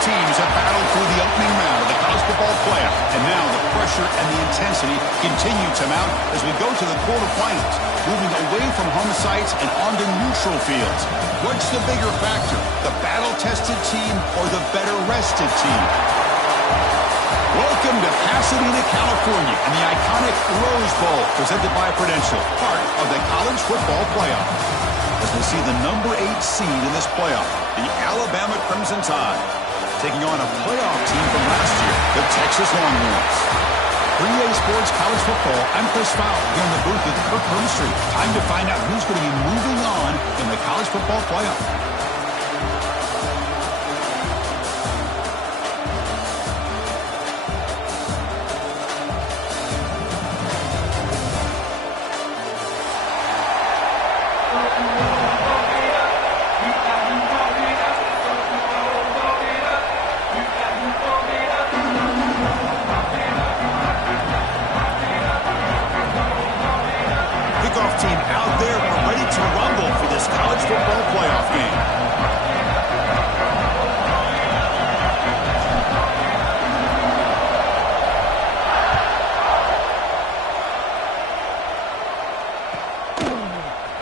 teams have battled through the opening round of the college football playoff, and now the pressure and the intensity continue to mount as we go to the quarterfinals, moving away from home sites and onto neutral fields. What's the bigger factor, the battle-tested team or the better-rested team? Welcome to Pasadena, California, and the iconic Rose Bowl, presented by Prudential, part of the college football playoff. As we see the number 8 seed in this playoff, the Alabama Crimson Tide, taking on a playoff team from last year, the Texas Longhorns. For EA Sports College Football, I'm Chris Fowler, here in the booth with Kirk Hermstreet. Time to find out who's going to be moving on in the college football playoff.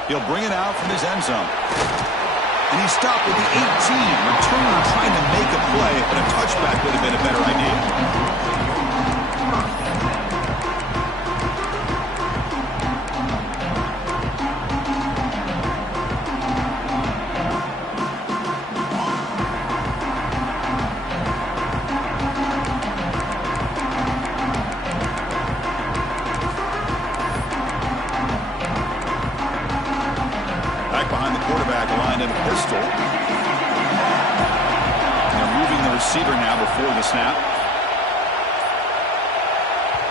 He'll bring it out from his end zone. And he stopped at the 18. Returner trying to make a play, but a touchback would have been a better idea. Pistol. They're moving the receiver now before the snap.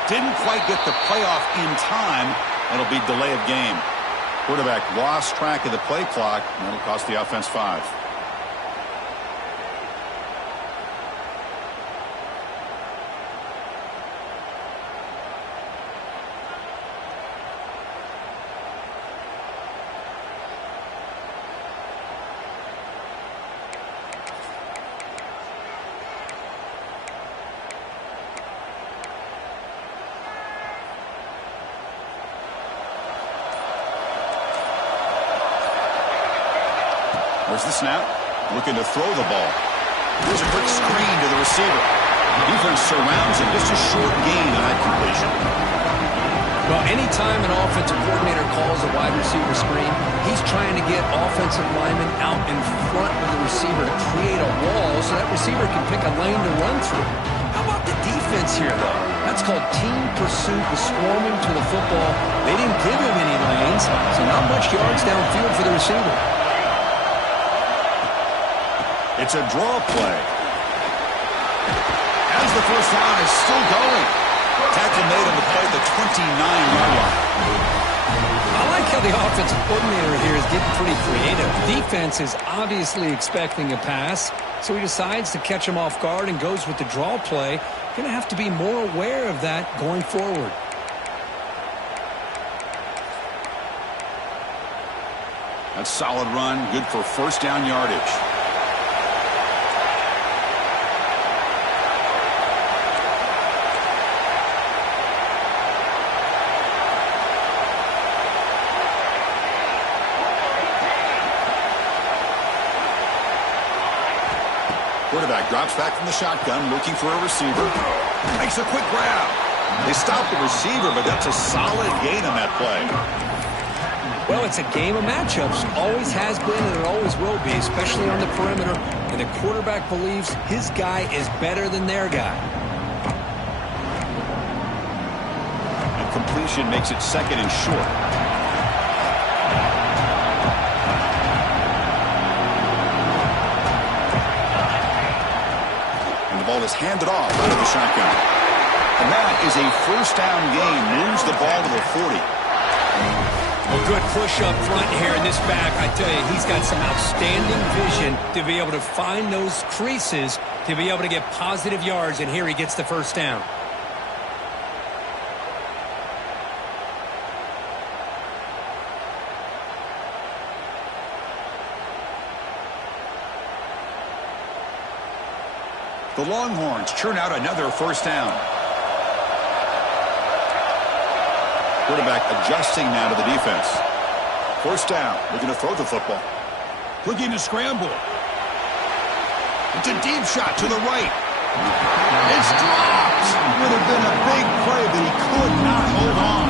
Didn't quite get the playoff in time. That'll be delay of game. Quarterback lost track of the play clock, and that'll cost the offense 5. There's the snap. Looking to throw the ball. Here's a quick screen to the receiver. The defense surrounds him. Just a short gain on that completion. Well, anytime an offensive coordinator calls a wide receiver screen, he's trying to get offensive linemen out in front of the receiver to create a wall so that receiver can pick a lane to run through. How about the defense here, though? That's called team pursuit and swarming to the football. They didn't give him any lanes, so not much yards downfield for the receiver. It's a draw play. As the first down is still going. Tackle made on the play at the 29-yard line. I like how the offensive coordinator here is getting pretty creative. Defense is obviously expecting a pass, so he decides to catch him off guard and goes with the draw play. Going to have to be more aware of that going forward. That's a solid run, good for first down yardage. Quarterback drops back from the shotgun, looking for a receiver. Makes a quick grab. They stop the receiver, but that's a solid gain on that play. Well, it's a game of matchups. Always has been, and it always will be, especially on the perimeter. And the quarterback believes his guy is better than their guy. And completion makes it second and short. Ball is handed off out of the shotgun. And that is a first down gain. Moves the ball to the 40. A good push up front here in this back. I tell you, he's got some outstanding vision to be able to find those creases, to be able to get positive yards, and here he gets the first down. The Longhorns churn out another first down. Quarterback adjusting now to the defense. First down, looking to throw the football. Looking to scramble. It's a deep shot to the right. It's dropped. Would have been a big play, but he could not hold on.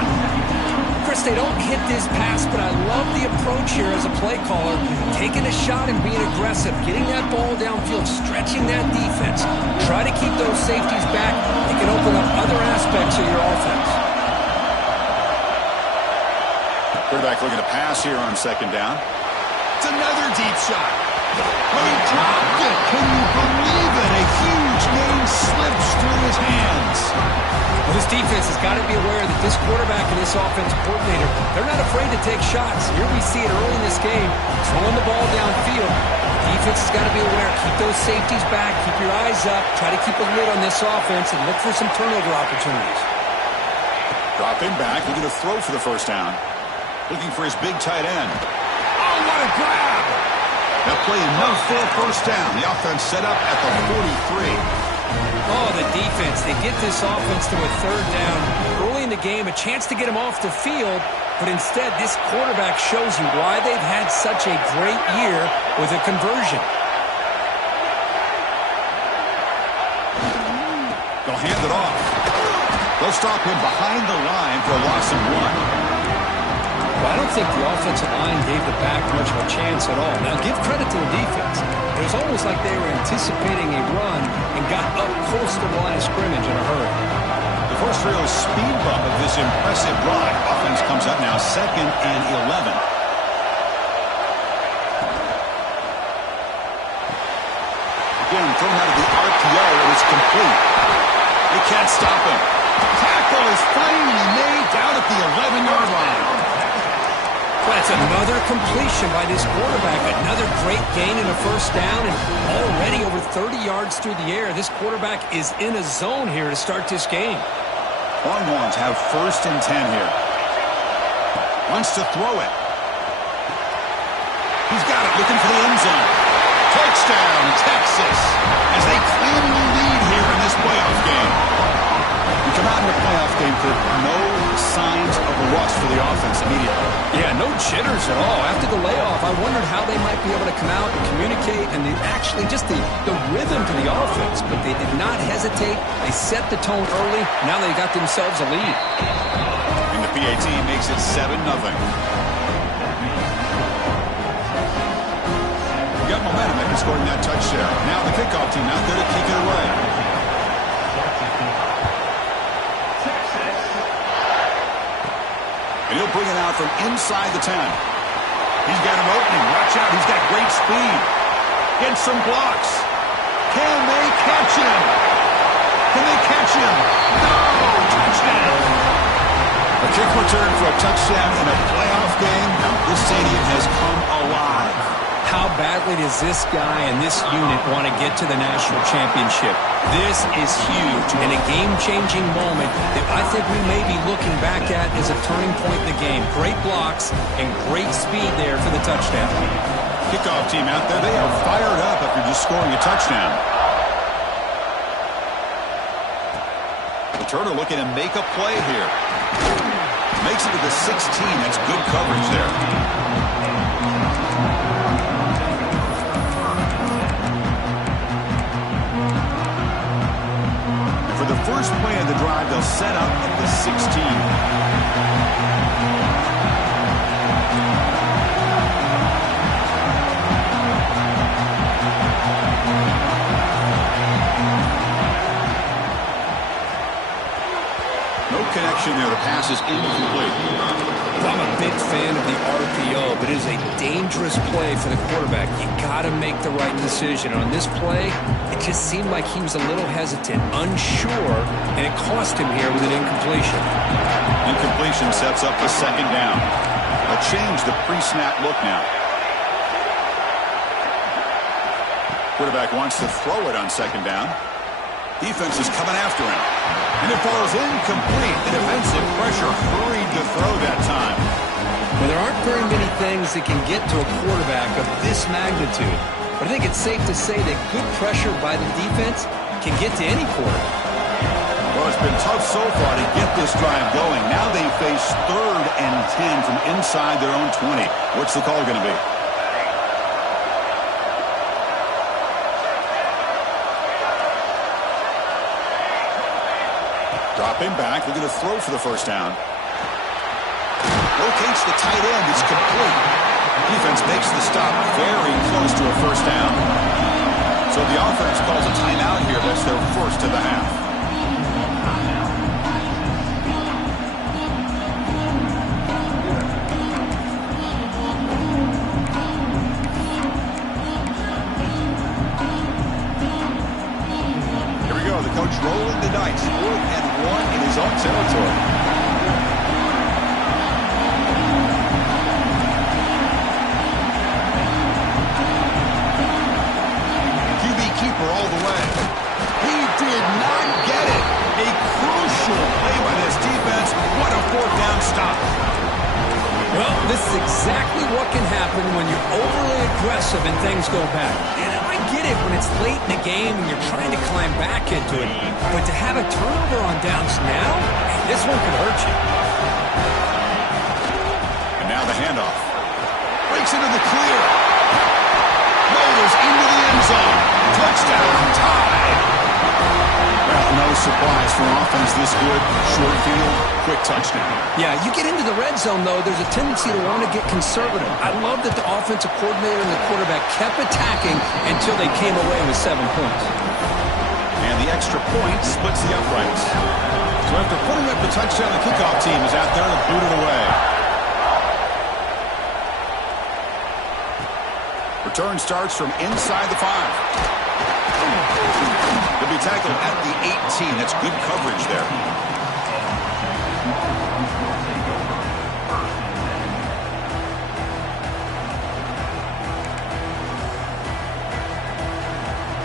Chris, they don't hit this pass, but I love the approach here as a play caller. Taking a shot and being aggressive, getting that ball downfield, stretching that defense. Try to keep those safeties back. It can open up other aspects of your offense. Quarterback looking to pass here on second down. It's another deep shot. Oh, he dropped it. Can you believe it? A huge gain slips through his hands. Well, this defense has got to be aware that this quarterback and this offensive coordinator, they're not afraid to take shots. Here we see it early in this game, throwing the ball downfield. Defense has got to be aware. Keep those safeties back. Keep your eyes up. Try to keep a lid on this offense and look for some turnover opportunities. Dropping back, looking to throw for the first down. Looking for his big tight end. Oh, what a grab! That play enough for a first down. The offense set up at the 43. Oh, the defense. They get this offense to a third down. Early in the game, a chance to get him off the field, but instead this quarterback shows you why they've had such a great year with a conversion. They'll hand it off. They'll stop him behind the line for a loss of 1. Well, I don't think the offensive line gave the back much of a chance at all. Now, give credit to the defense. It was almost like they were anticipating a run and got up close to the line of scrimmage in a hurry. The first real speed bump of this impressive drive. Offense comes up now 2nd and 11. Again, thrown out of the RPO, and it's complete. They can't stop him. Tackle is finally made down at the 11-yard line. But it's another completion by this quarterback. Another great gain in a first down, and already over 30 yards through the air. This quarterback is in a zone here to start this game. Longhorns have 1st and 10 here. Wants to throw it. He's got it, looking for the end zone. Touchdown, Texas, as they claim the lead here in this playoff game. We come out in the playoff game for no signs of rust for the offense immediately. Yeah, no jitters at all. After the layoff, I wondered how they might be able to come out and communicate and actually just the rhythm to the offense. But they did not hesitate. They set the tone early. Now they got themselves a lead. And the PAT makes it 7-0. We got momentum after scoring that touchdown. Now the kickoff team out there to kick it away. And he'll bring it out from inside the 10. He's got an opening. Watch out. He's got great speed. Gets some blocks. Can they catch him? Can they catch him? No! Touchdown! A kick return for a touchdown in a playoff game. This stadium has come alive. How badly does this guy and this unit want to get to the national championship? This is huge and a game-changing moment that I think we may be looking back at as a turning point in the game. Great blocks and great speed there for the touchdown. Kickoff team out there, they are fired up after just scoring a touchdown. Turner looking to make a play here. Makes it to the 16. That's good coverage there. For the first play of the drive, they'll set up at the 16. Connection there. The pass is incomplete. I'm a big fan of the RPO, but it is a dangerous play for the quarterback. You got to make the right decision. On this play, it just seemed like he was a little hesitant, unsure, and it cost him here with an incompletion. Incompletion sets up the second down. A change the pre-snap look now. Quarterback wants to throw it on second down. Defense is coming after him. And it falls incomplete. The defensive pressure hurried to throw that time. Well, there aren't very many things that can get to a quarterback of this magnitude. But I think it's safe to say that good pressure by the defense can get to any quarterback. Well, it's been tough so far to get this drive going. Now they face 3rd and 10 from inside their own 20. What's the call going to be? Dropping back, looking to throw for the first down. Locates the tight end. It's complete. Defense makes the stop very close to a first down. So the offense calls a timeout here. That's their first of the half. Here we go. The coach rolling the dice. 4th and 1 in his own territory. All the way. He did not get it. A crucial play by this defense. What a 4th down stop. Well, this is exactly what can happen when you're overly aggressive and things go bad. And I get it when it's late in the game and you're trying to climb back into it. But to have a turnover on downs now, this one could hurt you. And now the handoff. Breaks into the clear. Motors into the end zone. Touchdown, tied. Well, no surprise for an offense this good. Short field, quick touchdown. Yeah, you get into the red zone, though, there's a tendency to want to get conservative. I love that the offensive coordinator and the quarterback kept attacking until they came away with 7 points. And the extra point splits the uprights. So after putting up the touchdown, the kickoff team is out there to boot it away. Return starts from inside the 5. He'll be tackled at the 18. That's good coverage there.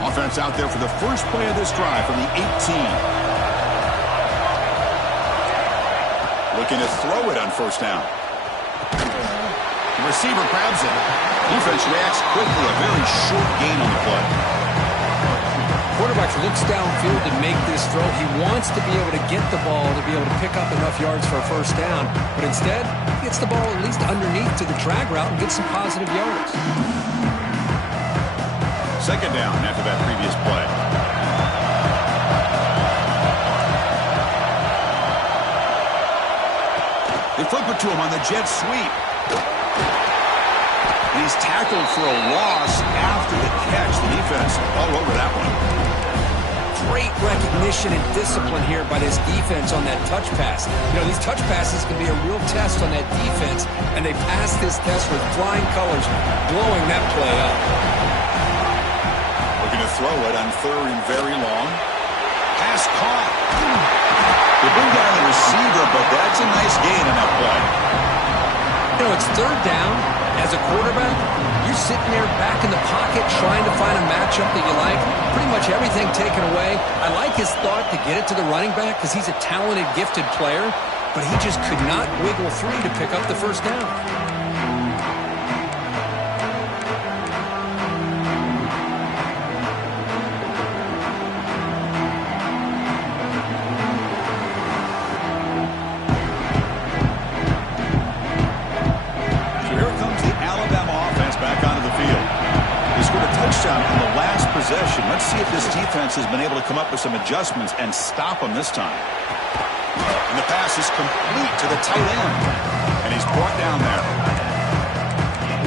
Offense out there for the first play of this drive from the 18. Looking to throw it on first down. The receiver grabs it. Defense reacts quickly. A very short gain on the play. Quarterback looks downfield to make this throw. He wants to be able to get the ball to be able to pick up enough yards for a first down. But instead, he gets the ball at least underneath to the drag route and gets some positive yards. Second down after that previous play. They flip it to him on the jet sweep. He's tackled for a loss after the catch. The defense all over that one. Great recognition and discipline here by this defense on that touch pass. You know, these touch passes can be a real test on that defense, and they passed this test with flying colors, blowing that play up. Looking to throw it on 3rd and very long. Pass caught. They bring down the receiver, but that's a nice gain on that play. You know, it's 3rd down. As a quarterback, you're sitting there back in the pocket trying to find a matchup that you like. Pretty much everything taken away. I like his thought to get it to the running back because he's a talented, gifted player, but he just could not wiggle free to pick up the first down. Let's see if this defense has been able to come up with some adjustments and stop them this time. And the pass is complete to the tight end. And he's brought down there.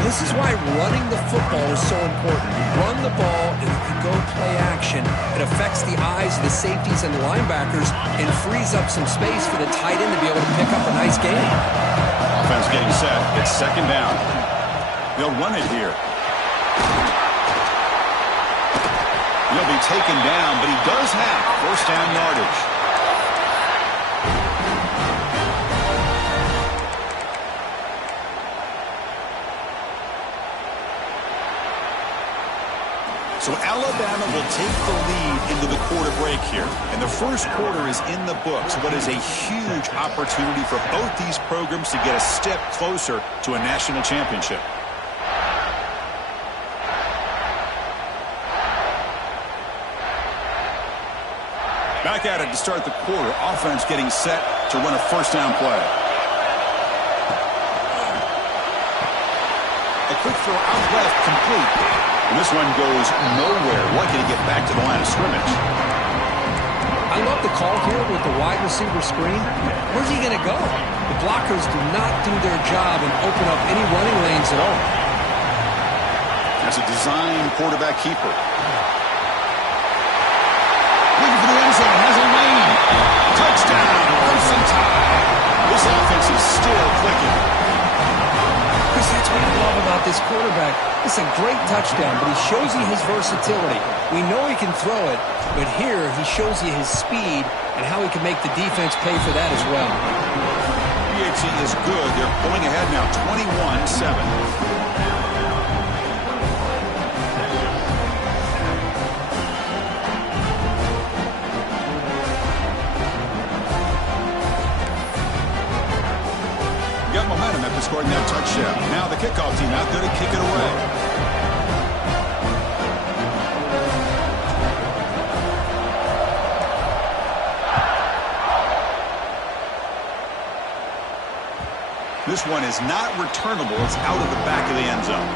This is why running the football is so important. You run the ball, and if you go play action, it affects the eyes of the safeties and the linebackers and frees up some space for the tight end to be able to pick up a nice gain. Offense getting set. It's second down. They'll run it here. He'll be taken down, but he does have first down yardage. So Alabama will take the lead into the quarter break here. And the first quarter is in the books. What is a huge opportunity for both these programs to get a step closer to a national championship. it to start the quarter. Offense getting set to run a first down play. A quick throw out left, complete. And this one goes nowhere. Lucky to get back to the line of scrimmage. I love the call here with the wide receiver screen. Where's he going to go? The blockers do not do their job and open up any running lanes at all. That's a design quarterback keeper. Looking for the end zone. Has a lane. Touchdown. Crimson Tide. This offense is still clicking. Chris, that's what I love about this quarterback. It's a great touchdown, but he shows you his versatility. We know he can throw it, but here he shows you his speed and how he can make the defense pay for that as well. PAT is good. They're pulling ahead now, 21-7. Got momentum after scoring that touchdown. Now the kickoff team out there to kick it away. This one is not returnable. It's out of the back of the end zone.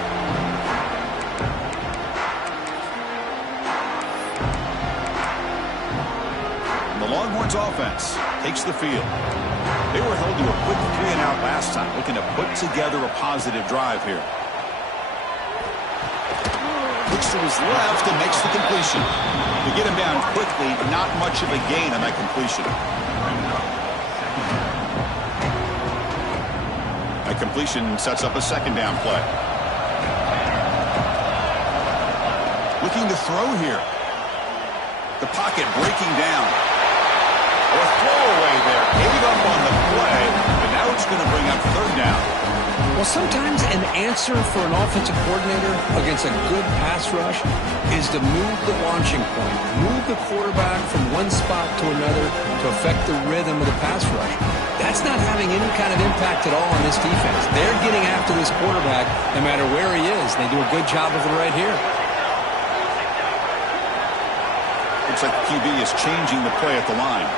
And the Longhorns offense takes the field. They were held to a quick 3-and-out last time, looking to put together a positive drive here. Looks to his left and makes the completion. To get him down quickly, not much of a gain on that completion. That completion sets up a second down play. Looking to throw here. The pocket breaking down. A throwaway there. Gave up on the play, but now it's going to bring up third down. Well, sometimes an answer for an offensive coordinator against a good pass rush is to move the launching point, move the quarterback from one spot to another to affect the rhythm of the pass rush. That's not having any kind of impact at all on this defense. They're getting after this quarterback no matter where he is. They do a good job of it right here. Looks like the QB is changing the play at the line.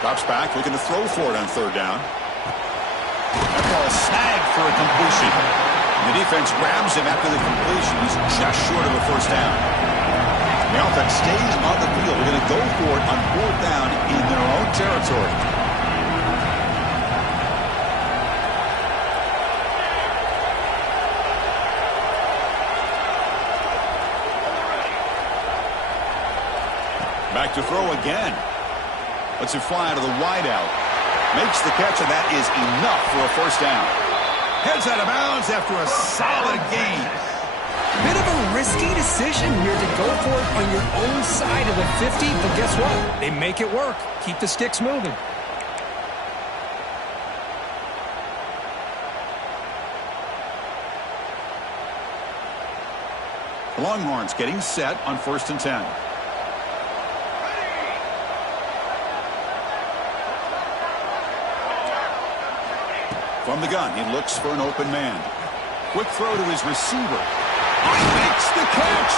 Drops back, looking to throw for it on third down. That ball snagged for a completion. And the defense grabs him after the completion. He's just short of a first down. The offense stays on the field. They're going to go for it on fourth down in their own territory. Back to throw again. Lets it fly to the wideout. Makes the catch, and that is enough for a first down. Heads out of bounds after a solid gain. Bit of a risky decision here to go for it on your own side of the 50, but guess what? They make it work. Keep the sticks moving. The Longhorns getting set on 1st and 10. From the gun, he looks for an open man. Quick throw to his receiver. He makes the catch.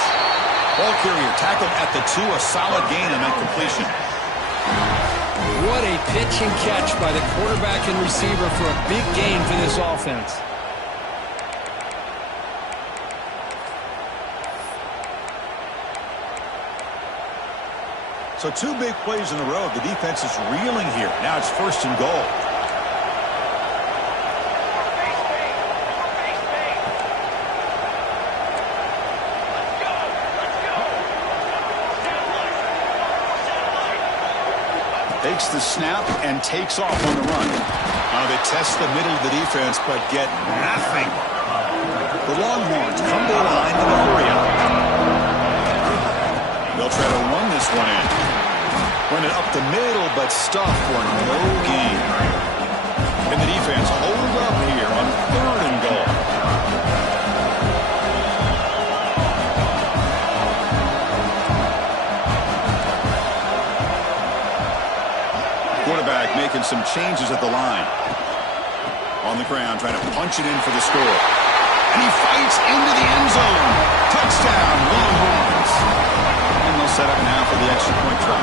Ball carrier tackled at the 2, a solid gain on that completion. What a pitch and catch by the quarterback and receiver for a big gain for this offense. So 2 big plays in a row. The defense is reeling here. Now it's 1st and goal. Takes the snap and takes off on the run. They test the middle of the defense, but get nothing. The Longhorns come to the line in a hurry up. They'll try to run this one in. Run it up the middle, but stop for no gain. And the defense hold up here on 3rd and goal. Quarterback making some changes at the line. On the ground, trying to punch it in for the score. And he fights into the end zone. Touchdown, Longhorns. And they'll set up now for the extra point try.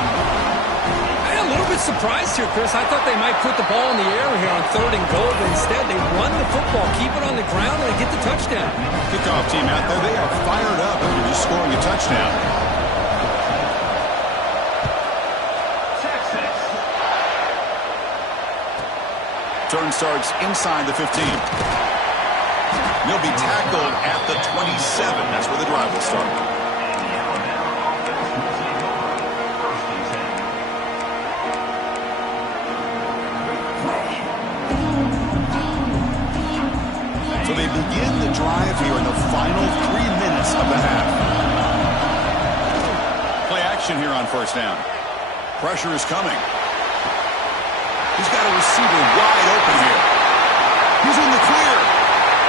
bit surprised here, Chris. I thought they might put the ball in the air here on 3rd and goal, but instead they run the football, keep it on the ground, and they get the touchdown. Kickoff team out there, they are fired up after just scoring a touchdown. Turn starts inside the 15. He'll be tackled at the 27. That's where the drive will start. So they begin the drive here in the final 3 minutes of the half. Play action here on 1st down. Pressure is coming. He's got a receiver wide open here. He's in the clear.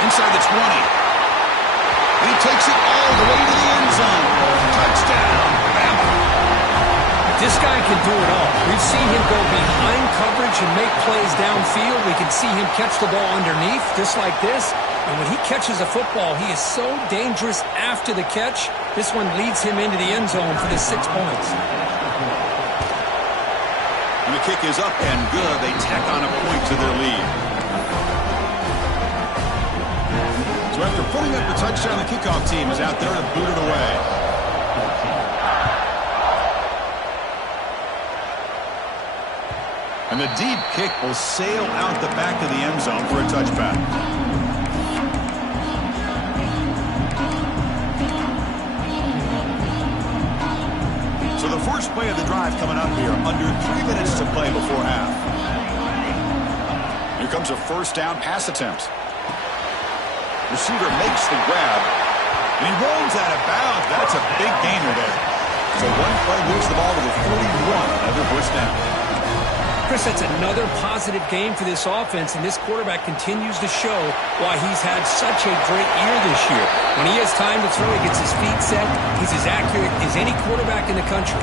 Inside the 20. And he takes it all the way to the end zone. Touchdown, Bama. This guy can do it all. We've seen him go behind coverage and make plays downfield. We can see him catch the ball underneath, just like this. And when he catches a football, he is so dangerous after the catch. This one leads him into the end zone for the 6 points. And the kick is up and good. They tack on a point to their lead. So after putting up the touchdown, the kickoff team is out there to boot it away. And the deep kick will sail out the back of the end zone for a touchback. So the first play of the drive coming up here, under 3 minutes to play before half. Here comes a 1st down pass attempt. Receiver makes the grab, and he rolls out of bounds. That's a big gainer there. So one play moves the ball to the 41, another 1st down. Chris, that's another positive game for this offense, and this quarterback continues to show why he's had such a great year this year. When he has time to throw, he gets his feet set. He's as accurate as any quarterback in the country.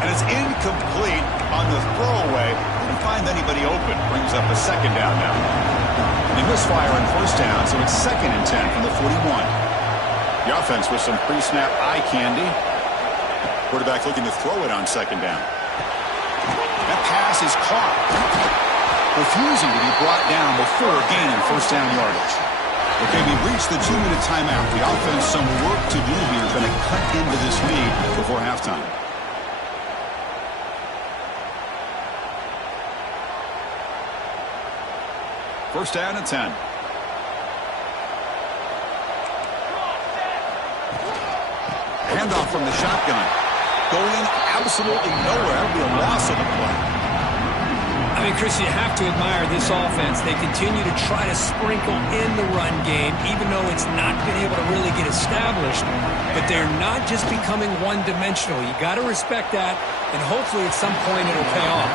And it's incomplete on the throwaway. Couldn't find anybody open. Brings up a 2nd down now. They misfire on 1st down, so it's 2nd and 10 from the 41. The offense with some pre-snap eye candy. Quarterback looking to throw it on 2nd down. That pass is caught. Refusing to be brought down before gaining 1st down yardage. Okay, we've reached the 2-minute timeout. The offense some work to do here, trying to cut into this lead before halftime. First down and 10. Handoff from the shotgun. Going absolutely nowhere. That would be a loss of the play. I mean, Chris, you have to admire this offense. They continue to try to sprinkle in the run game, even though it's not been able to really get established. But they're not just becoming one-dimensional. You got to respect that, and hopefully at some point it'll pay off.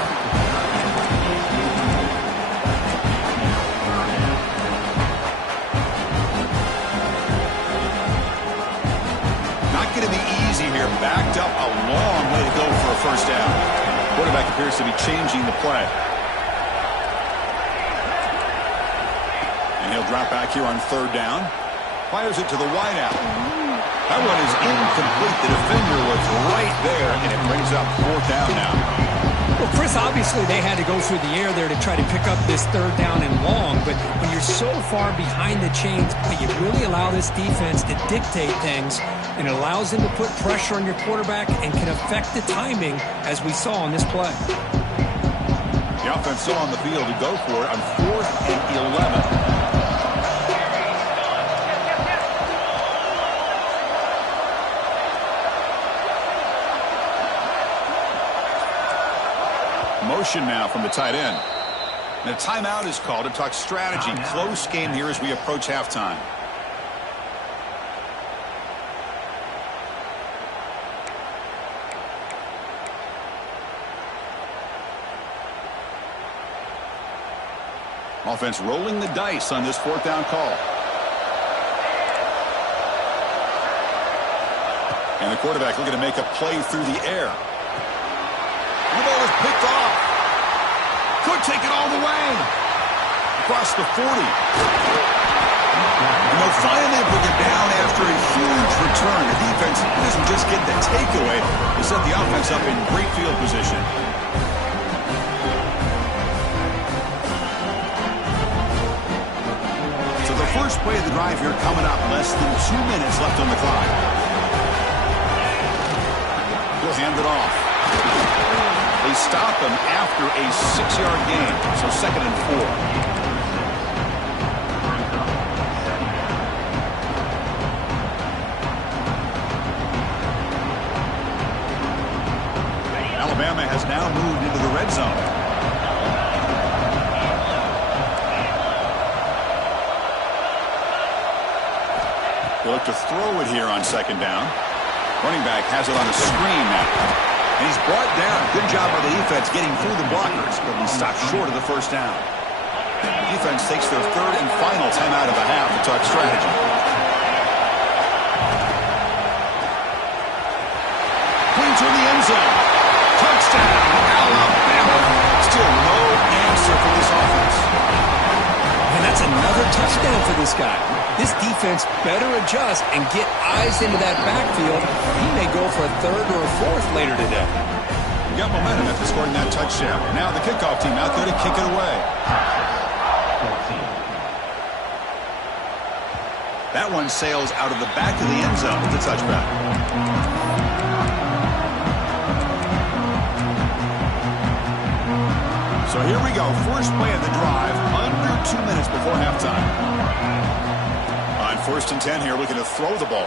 Going to be easy here. Backed up a long way to go for a 1st down. Quarterback appears to be changing the play. And he'll drop back here on 3rd down. Fires it to the wideout. That one is incomplete. The defender was right there, and it brings up 4th down now. Well, Chris, obviously they had to go through the air there to try to pick up this 3rd down and long, but when you're so far behind the chains, you really allow this defense to dictate things, and it allows them to put pressure on your quarterback and can affect the timing, as we saw on this play. The offense still on the field to go for it on 4th and 11. Motion now from the tight end. And a timeout is called to talk strategy. Close game here as we approach halftime. Offense rolling the dice on this 4th down call. And the quarterback looking to make a play through the air. The ball is picked off. Could take it all the way. Across the 40. And they'll finally bring it down after a huge return. The defense doesn't just get the takeaway. They set the offense up in great field position. first play of the drive here coming up. Less than 2 minutes left on the clock. He'll hand it off. They stop him after a 6-yard gain, so 2nd and 4. Alabama has now moved into the red zone. They look to throw it here on 2nd down. Running back has it on a screen now. And he's brought down. Good job by the defense getting through the blockers, but he stopped short of the 1st down. The defense takes their 3rd and final timeout of the half to talk strategy. Clean to the end zone. Touchdown, Alabama. Still no answer for this offense. And that's another touchdown for this guy. This defense better adjust and get eyes into that backfield. He may go for a 3rd or a 4th later today. Got momentum after scoring that touchdown. Now the kickoff team out there to kick it away. That one sails out of the back of the end zone with the touchback. So here we go. First play of the drive. Under 2 minutes before halftime. On 1st and 10 here, looking to throw the ball.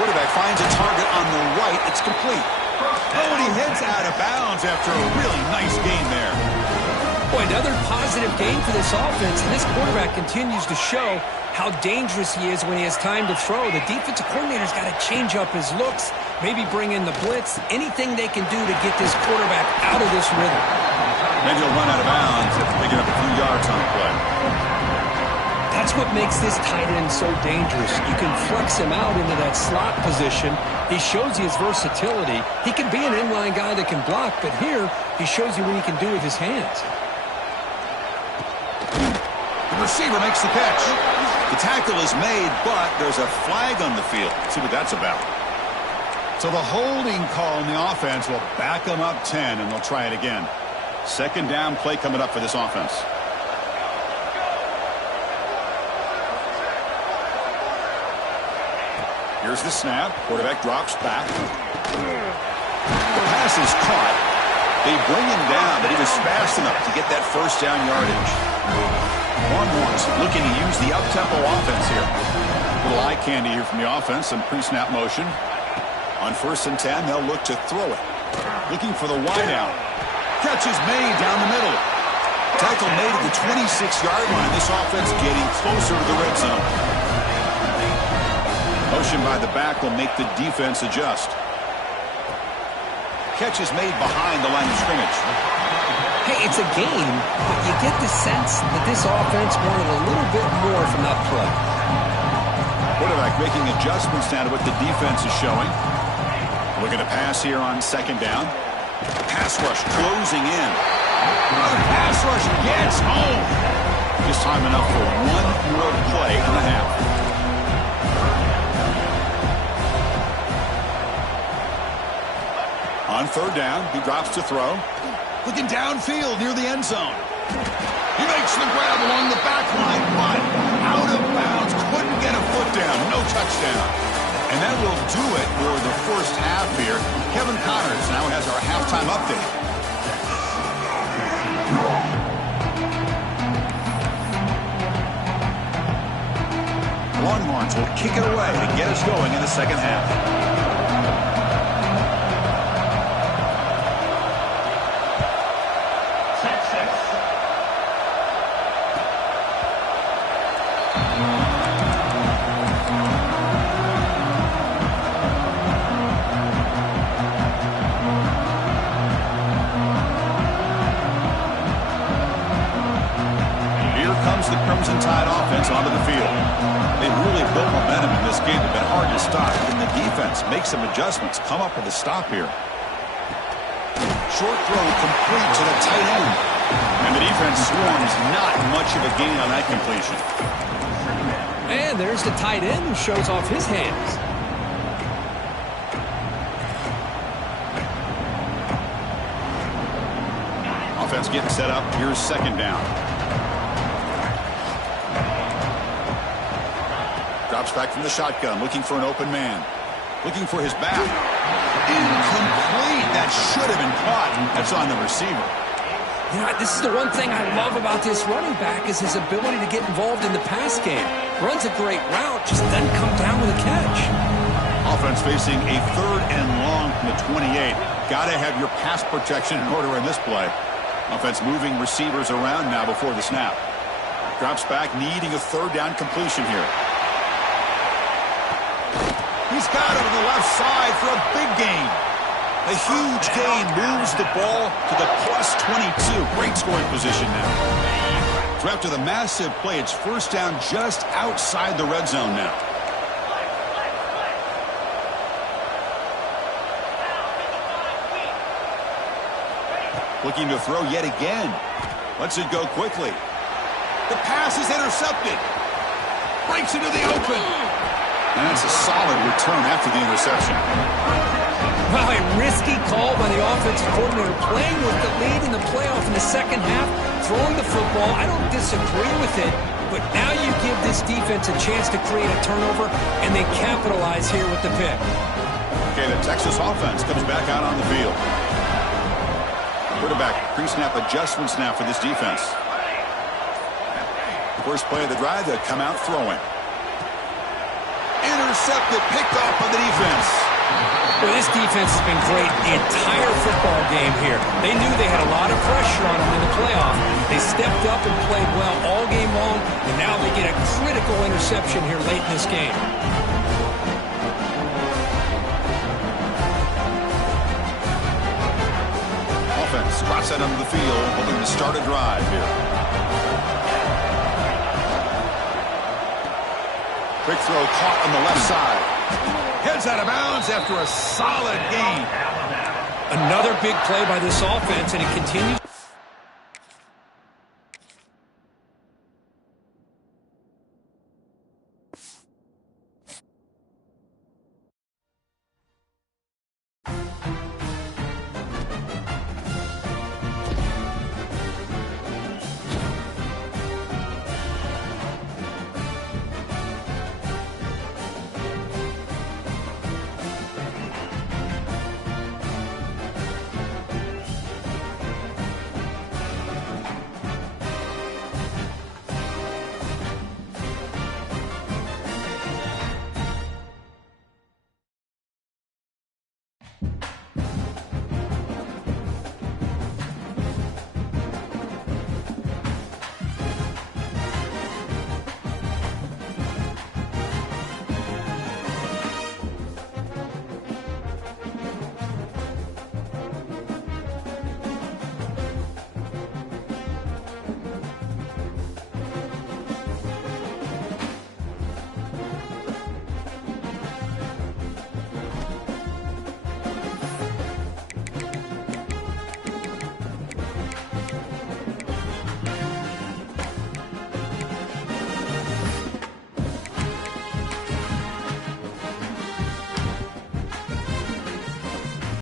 Quarterback finds a target on the right. It's complete. Oh, and he heads out of bounds after a really nice gain there. Boy, another positive game for this offense, and this quarterback continues to show how dangerous he is when he has time to throw. The defensive coordinator's got to change up his looks, maybe bring in the blitz, anything they can do to get this quarterback out of this rhythm. Then he'll run out of bounds after picking up a few yards on the play. That's what makes this tight end so dangerous. You can flex him out into that slot position. He shows you his versatility. He can be an inline guy that can block, but here he shows you what he can do with his hands. The receiver makes the catch. The tackle is made, but there's a flag on the field. Let's see what that's about. So the holding call in the offense will back them up 10, and they'll try it again. 2nd down play coming up for this offense. Here's the snap. Quarterback drops back. The pass is caught. They bring him down, but he was fast enough to get that 1st down yardage. Longhorns looking to use the up-tempo offense here. Little eye candy here from the offense and pre-snap motion. On 1st and 10, they'll look to throw it. Looking for the wideout. Catch is made down the middle. Tackle made at the 26-yard line. This offense getting closer to the red zone. Motion by the back will make the defense adjust. Catch is made behind the line of scrimmage. Hey, it's a game, but you get the sense that this offense wanted a little bit more from that play. Quarterback making adjustments now to what the defense is showing. Looking to pass here on 2nd down. Pass rush closing in. Another pass rush gets home. Just time enough for one more play and a half. On 3rd down, he drops to throw. Looking downfield near the end zone. He makes the grab along the back line, but out of bounds. Couldn't get a foot down. No touchdown. And that will do it for the 1st half here. Kevin Connors now has our halftime update. Longhorns will kick it away to get us going in the 2nd half. The Crimson Tide offense onto the field. They've really built momentum in this game. It's been hard to stop. And the defense makes some adjustments. Come up with a stop here. Short throw complete to the tight end. And the defense swarms. Not much of a gain on that completion. And there's the tight end who shows off his hands. Offense getting set up. Here's 2nd down. Drops back from the shotgun, looking for an open man. Looking for his back. Incomplete. That should have been caught. That's on the receiver. You know, this is the one thing I love about this running back is his ability to get involved in the pass game. Runs a great route, just doesn't come down with a catch. Offense facing a 3rd and long from the 28. Got to have your pass protection in order in this play. Offense moving receivers around now before the snap. Drops back, needing a 3rd down completion here. He's got it on the left side for a big gain. A huge gain moves the ball to the +22. Great scoring position now. So after the massive play, it's 1st down just outside the red zone now. Looking to throw yet again. Lets it go quickly. The pass is intercepted. Breaks into the open. And that's a solid return after the interception. Well, a risky call by the offensive coordinator, playing with the lead in the playoff in the second half, throwing the football. I don't disagree with it, but now you give this defense a chance to create a turnover, and they capitalize here with the pick. Okay, the Texas offense comes back out on the field. Quarterback pre-snap adjustments now for this defense. First play of the drive, they'll come out throwing. Intercepted, picked off by the defense. Well, this defense has been great the entire football game here. They knew they had a lot of pressure on them in the playoff. They stepped up and played well all game long, and now they get a critical interception here late in this game. Offense trots that onto the field, hoping to start a drive here. Quick throw caught on the left side. Heads out of bounds after a solid gain. Another big play by this offense, and it continues.